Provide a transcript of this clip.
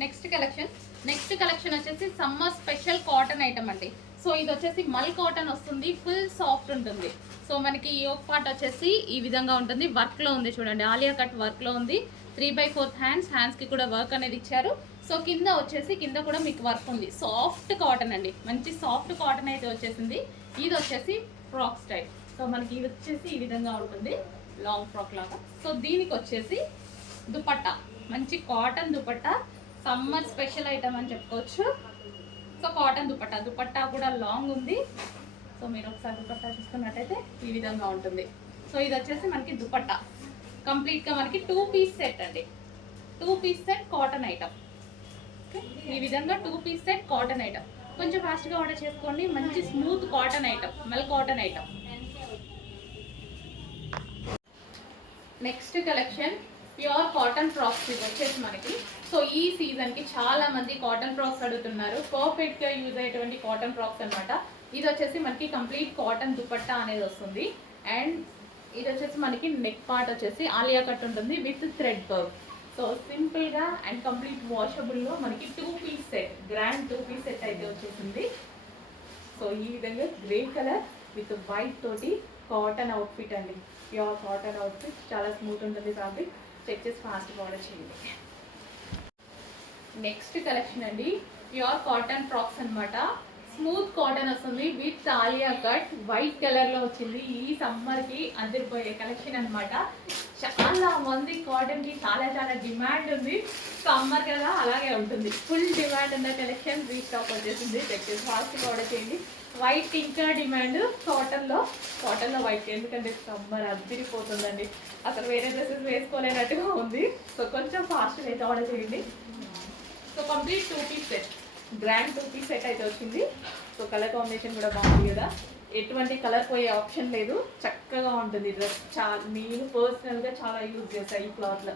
Next collection వచ్చేసి summer special cotton item అండి. So ఇది వచ్చేసి మల్ కాటన్ వస్తుంది, ఫుల్ సాఫ్ట్ ఉంటుంది. సో మనకి యోక్ పార్ట్ వచ్చేసి ఈ విధంగా ఉంటుంది, వర్క్లో ఉంది చూడండి, ఆలియా కట్ వర్క్లో ఉంది. 3/4 హ్యాండ్స్కి కూడా వర్క్ అనేది ఇచ్చారు. సో కింద కూడా మీకు వర్క్ ఉంది. సాఫ్ట్ కాటన్ అండి, మంచి సాఫ్ట్ కాటన్ అయితే వచ్చేసింది. ఇది వచ్చేసి ఫ్రాక్ స్టైల్. సో మనకి ఇది వచ్చేసి ఈ విధంగా ఉంటుంది, లాంగ్ ఫ్రాక్ లాగా. సో దీనికి వచ్చేసి దుపట్టా, మంచి cotton dupatta, summer special item అని చెప్పుకోవచ్చు. సో కాటన్ దుపట్టా కూడా లాంగ్ ఉంది. సో మీరు ఒకసారి దుపట్టా చూసుకున్నట్టయితే ఈ విధంగా ఉంటుంది. సో ఇది వచ్చేసి మనకి దుపట్టా కంప్లీట్గా మనకి 2 పీస్ సెట్ అండి. 2 పీస్ సెట్ కాటన్ ఐటమ్. ఈ విధంగా 2 పీస్ సెట్ కాటన్ ఐటమ్. కొంచెం ఫాస్ట్గా ఆర్డర్ చేసుకోండి. మంచి స్మూత్ కాటన్ ఐటమ్, మల్ cotton item. Next collection pure cotton frocks. ఇది వచ్చేసి మనకి సో ఈ సీజన్కి చాలా మంది కాటన్ ఫ్రాక్స్ అడుగుతున్నారు. పర్ఫెక్ట్గా యూజ్ అయ్యేటువంటి కాటన్ ఫ్రాక్స్ అనమాట. ఇది వచ్చేసి మనకి కంప్లీట్ కాటన్ దుపట్టా అనేది వస్తుంది. అండ్ ఇది వచ్చేసి మనకి నెక్ పార్ట్ వచ్చేసి ఆలియా కట్ ఉంటుంది విత్ థ్రెడ్ వర్క్. సో సింపుల్గా అండ్ కంప్లీట్ వాషబుల్లో మనకి 2 piece set, grand 2 piece set అయితే వచ్చేసింది. సో ఈ విధంగా గ్రే కలర్ విత్ వైట్ తోటి కాటన్ అవుట్ఫిట్ అండి. ప్యూర్ కాటన్ అవుట్ఫిట్, చాలా స్మూత్ ఉంటుంది ఫ్యాబ్రిక్. చెక్ చేసి ఫాస్ట్గా ఆర్డర్ చేయండి. నెక్స్ట్ కలెక్షన్ అండి, ప్యూర్ కాటన్ ఫ్రాక్స్ అనమాట. స్మూత్ కాటన్ వస్తుంది విత్ ఆలియా కట్, వైట్ కలర్లో వచ్చింది. ఈ సమ్మర్కి అదిరిపోయే కలెక్షన్ అనమాట. చాలా మంది కాటన్కి చాలా డిమాండ్ ఉంది. సమ్మర్ కదా అలాగే ఉంటుంది, ఫుల్ డిమాండ్ ఉన్న కలెక్షన్ రీస్టాక్ వచ్చేసింది. చెక్ చేసి ఫాస్ట్గా ఆర్డర్ చేయండి. వైట్ ఇంకా డిమాండ్ కాటన్లో వైట్, ఎందుకంటే సమ్మర్ అదిరిపోతుందండి. అసలు వేరే డ్రెస్సెస్ వేసుకోలేనట్టుగా ఉంది. సో కొంచెం ఫాస్ట్గా అయితే ఆర్డర్ చేయండి. So complete 2 piece set, grand 2 piece set అయితే వచ్చింది. సో కలర్ కాంబినేషన్ కూడా బాగుంది కదా, ఎటువంటి కలర్ పోయే ఆప్షన్ లేదు. చక్కగా ఉంటుంది డ్రెస్. నేను పర్సనల్గా చాలా యూజ్ చేస్తాను ఈ క్లాత్లో.